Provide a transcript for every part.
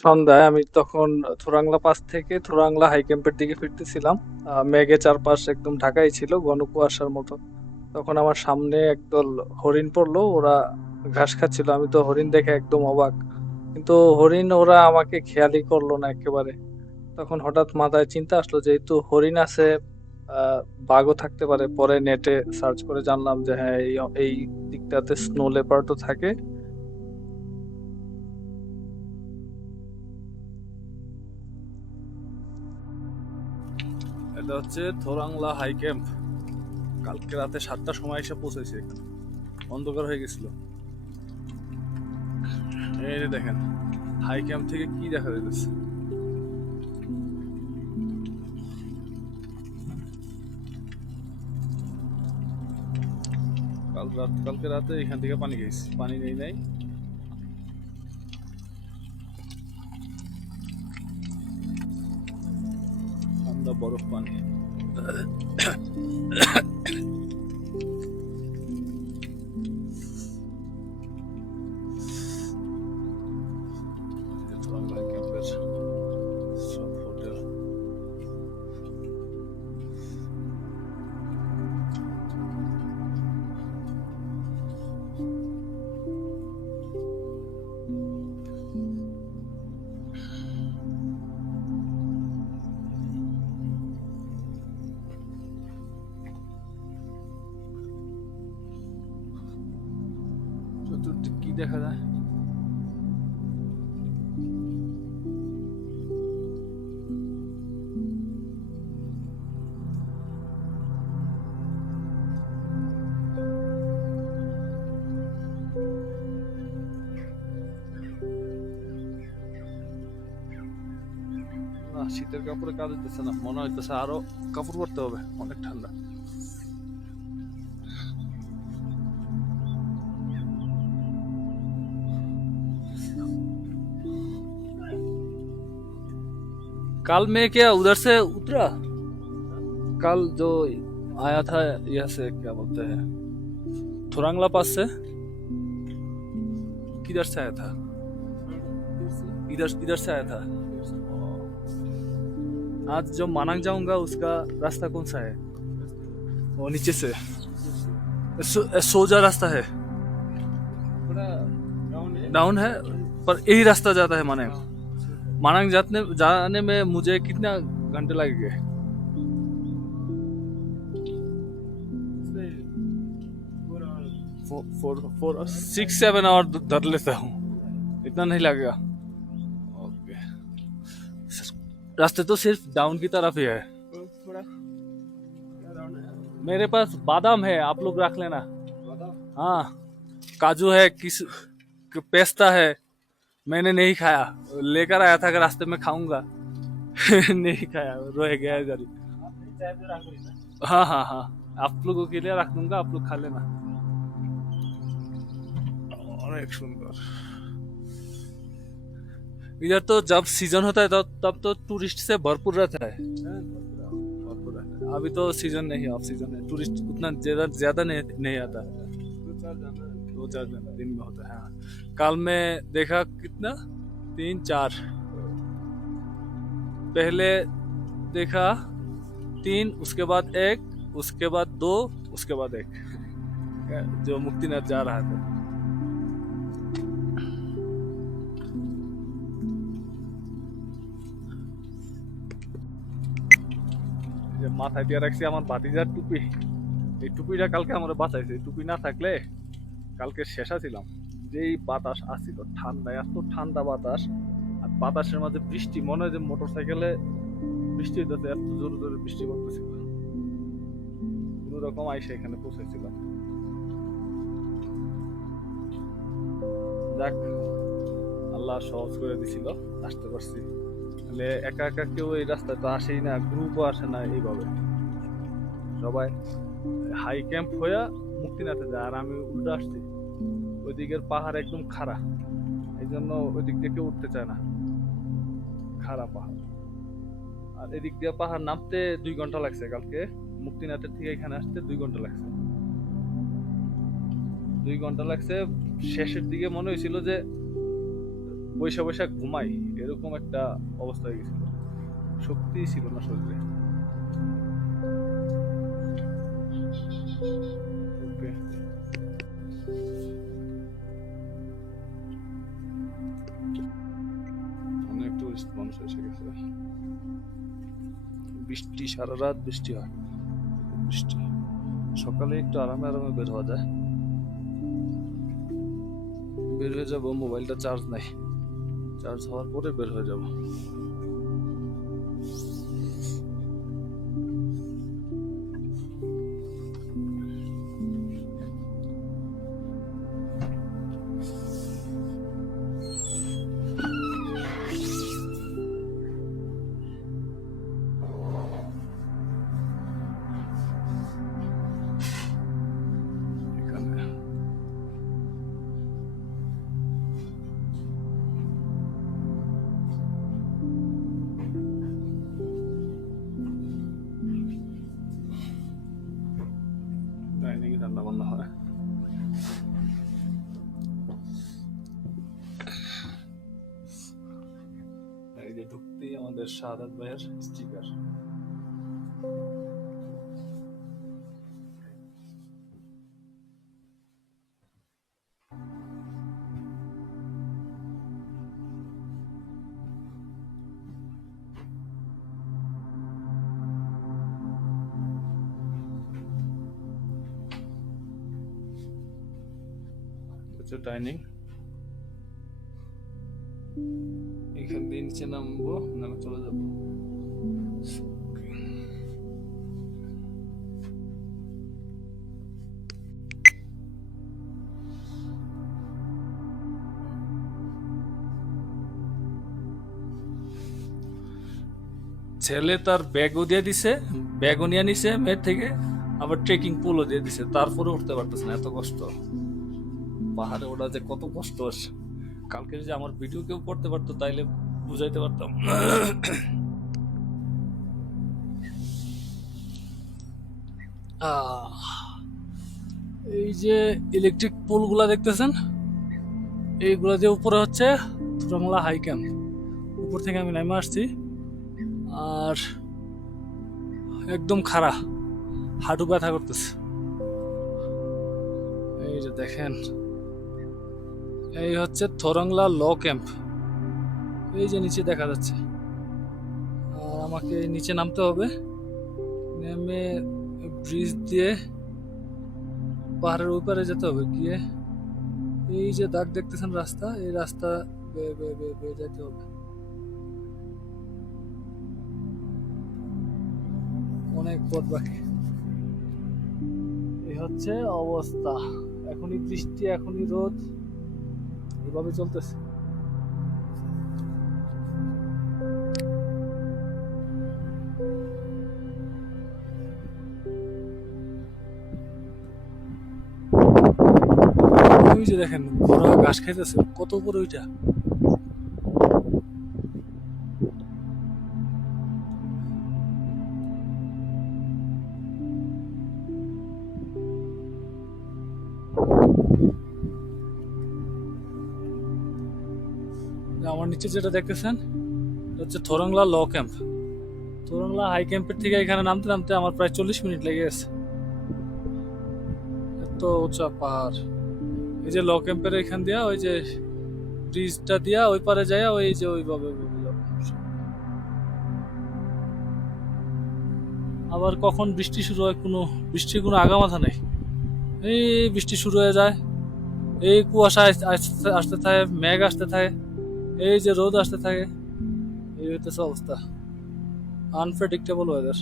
সন্ধ্যায় আমি তখন থুরাংলা পাস থেকে থুরাংলা হাই ক্যাম্পের দিকে ফিরতেছিলাম। মেঘে চারপাশ একদম ঢাকাই ছিল, ঘন কুয়াশার মতো। তখন আমার সামনে একদল হরিণ পড়লো, ওরা ঘাস খাচ্ছিল। আমি তো হরিণ দেখে একদম অবাক, কিন্তু হরিণ ওরা আমাকে খেয়ালই করলো না একেবারে। তখন হঠাৎ মাথায় চিন্তা আসলো, যেহেতু হরিণ আছে, আহ বাঘও থাকতে পারে। পরে নেটে সার্চ করে জানলাম যে হ্যাঁ, এই দিকটাতে স্নো লেপার্ডও থাকে। এটা হচ্ছে থোরাংলা হাই ক্যাম্প। কালকে রাতে 7টার সময় এসে পৌঁছেছে এখানে। অন্ধকার হয়ে গেছিল। এই যে দেখেন, হাই ক্যাম্প থেকে কি দেখা যাচ্ছে। কালকে রাতে এখান থেকে পানি খেয়েছি, পানি নেই নাই। ঠান্ডা বরফ পানি। থোরাংলা ক্যাম্পের সব হোটেল। চতুর্দিক কি দেখা যায়? না, শীতের কাপড়ে কাজ হইতেছে না, মনে হইতেছে আরো কাপড় পরতে হবে, অনেক ঠান্ডা। कल मैं क्या उधर से उतरा, कल जो आया था यहाँ से, क्या बोलते हैं, थुरंगला पास से। किधर से आया था? इधर इधर से आया था। आज जो मानंग जाऊंगा उसका रास्ता कौन सा है? वो नीचे से सोजा रास्ता है? डाउन है, पर यही रास्ता जाता है मानंग। मानंग जाने में मुझे कितना घंटे लगेंगे? 6-7 आवर धर लेता हूँ, इतना नहीं लगेगा। ओके। रास्ते तो सिर्फ डाउन की तरफ ही है। मेरे पास बादाम है, आप लोग रख लेना। हाँ, काजू है, किस पेस्ता है। मैंने नहीं खाया, लेकर आया था कि रास्ते में खाऊंगा। नहीं खाया, रह गया इधर ही। हाँ हाँ हाँ, आप लोगों के लिए रख दूंगा, आप लोग खा लेना। अनेक सुंदर। इधर तो जब सीजन होता है तब तो टूरिस्ट से भरपूर रहता है, भरपूर रहता है। अभी तो सीजन नहीं है, ऑफ सीजन है, टूरिस्ट उतना ज्यादा ज्यादा नहीं आता है। 2-4 दिन में होता है। हाँ। कल मैं देखा कितना, 3-4, पहले देखा 3, उसके बाद 1, उसके बाद 2, उसके बाद 1, जो मुक्तिनाथ जा रहा था। যে মাথায় দিয়ে রাখছি আমার ভাতিজার টুপি। এই টুপিটা কালকে আমার বাঁচাইছে, এই টুপি না থাকলে কালকে শেষা ছিলাম। যেই বাতাস আসছিল, ঠান্ডা, এত ঠান্ডা বাতাস, আর বাতাসের মাঝে বৃষ্টি, মনে হয় যে মোটর সাইকেলে বৃষ্টি হইতেছে, এত জোরে জোরে বৃষ্টি পড়তেছিল। কোন রকম আইসা এখানে পৌঁছেছিলাম। যাক, আল্লাহ সহজ করে দিছিল, আসতে পারছি। তাহলে একা একা কেউ এই রাস্তায় তো আসেই না, গ্রুপও আসে না এইভাবে। সবাই হাই ক্যাম্প হইয়া মুক্তিনাথে যায়, আর আমি উল্টো আসছি। ওইদিকের পাহাড় একদম খাড়া, এই জন্য ওই দিক দিয়ে কেউ উঠতে চায় না, খাড়া পাহাড়। আর এদিক দিয়ে পাহাড় নামতে 2 ঘন্টা লাগছে কালকে। মুক্তিনাথের থেকে এখানে আসতে 2 ঘন্টা লাগছে। 2 ঘন্টা লাগছে। শেষের দিকে মনে হয়েছিল যে বৈশা বৈশা ঘুমাই, এরকম একটা অবস্থা হয়ে গেছিল, শক্তিই ছিল না শরীরে। ওকে, অনেক টুরিস্ট মানুষ এসে গেছে। বৃষ্টি, সারা রাত বৃষ্টি হয়, বৃষ্টি। সকালে একটু আরামে আরামে বের হওয়া যায়, বের হয়ে যাবো, মোবাইলটা চার্জ নাই, চার্জ হওয়ার পরে বের হয়ে যাব। এখানে ডাইনিং রান্না বান্না হয়। এই যে ঢুকতেই আমাদের শাহাদাত ভাইয়ের স্টিকার। হচ্ছে ডাইনিং। এখান দিয়ে নিচে নামবো, নামে চলে যাবো। ছেলে তার ব্যাগও দিয়ে দিছে, ব্যাগও নিয়ে নিছে মেয়ের থেকে, আবার ট্রেকিং পোলও দিয়ে দিছে, তারপরে উঠতে পারতেছে না, এত কষ্ট। পাহাড়ে ওঠা যে কত কষ্ট। কালকে যদি আমার ভিডিও কেউ করতে পারতো তাইলে বুঝাইতে পারতাম। এই যে ইলেকট্রিক পোল গুলা দেখতেছেন, এইগুলা যে উপরে হচ্ছে তুরাংলা হাই ক্যাম্প। উপর থেকে আমি নেমে আসছি, আর একদম খাড়া, হাঁটু ব্যথা করতেছে। এই যে দেখেন, এই হচ্ছে থোরাংলা ল ক্যাম্প, এই যে নিচে দেখা যাচ্ছে। আর আমাকে নিচে নামতে হবে, নেমে ব্রিজ দিয়ে পাহাড়ের ওই পারে যেতে হবে, গিয়ে এই যে দাগ দেখতেছেন রাস্তা, এই রাস্তা বেয়ে বেয়ে বেয়ে বেয়ে যেতে হবে। অনেক পথ বাকি। এই হচ্ছে অবস্থা, এখনই বৃষ্টি, এখনই রোদ, এভাবে চলতেছে। ওই যে দেখেন ঘোড়া ঘাস খাইতেছে, কত উপরে ওইটা। আমার নিচে যেটা দেখতেছেন হচ্ছে থোরাংলা ল ক্যাম্প। থোরাংলা হাই ক্যাম্পের থেকে এখানে নামতে নামতে আমার প্রায় 40 মিনিট লেগে গেছে, এত উঁচা পাহাড়। এই যে ল ক্যাম্পের এখান দিয়া ওই যে ব্রিজটা দিয়া ওই পারে যায়, ওই যে ওইভাবে যাবো। আবার কখন বৃষ্টি শুরু হয়, কোনো বৃষ্টির কোনো আগামাথা নেই। এই বৃষ্টি শুরু হয়ে যায়, এই কুয়াশা আসতে আসতে থাকে, মেঘ আসতে থাকে, এই যে রোদ আসতে থাকে, এই হইতেছে অবস্থা। Unpredictable weather.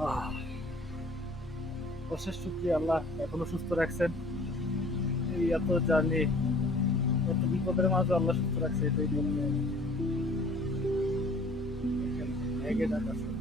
আহ, অশেষ শুকরিয়া আল্লাহ এখনো সুস্থ রাখছেন। এই এত জার্নি, এত বিপদের মাঝে আল্লাহ সুস্থ রাখছে, এটাই বলতে হবে। দেখেন, মেঘে ঢাকা।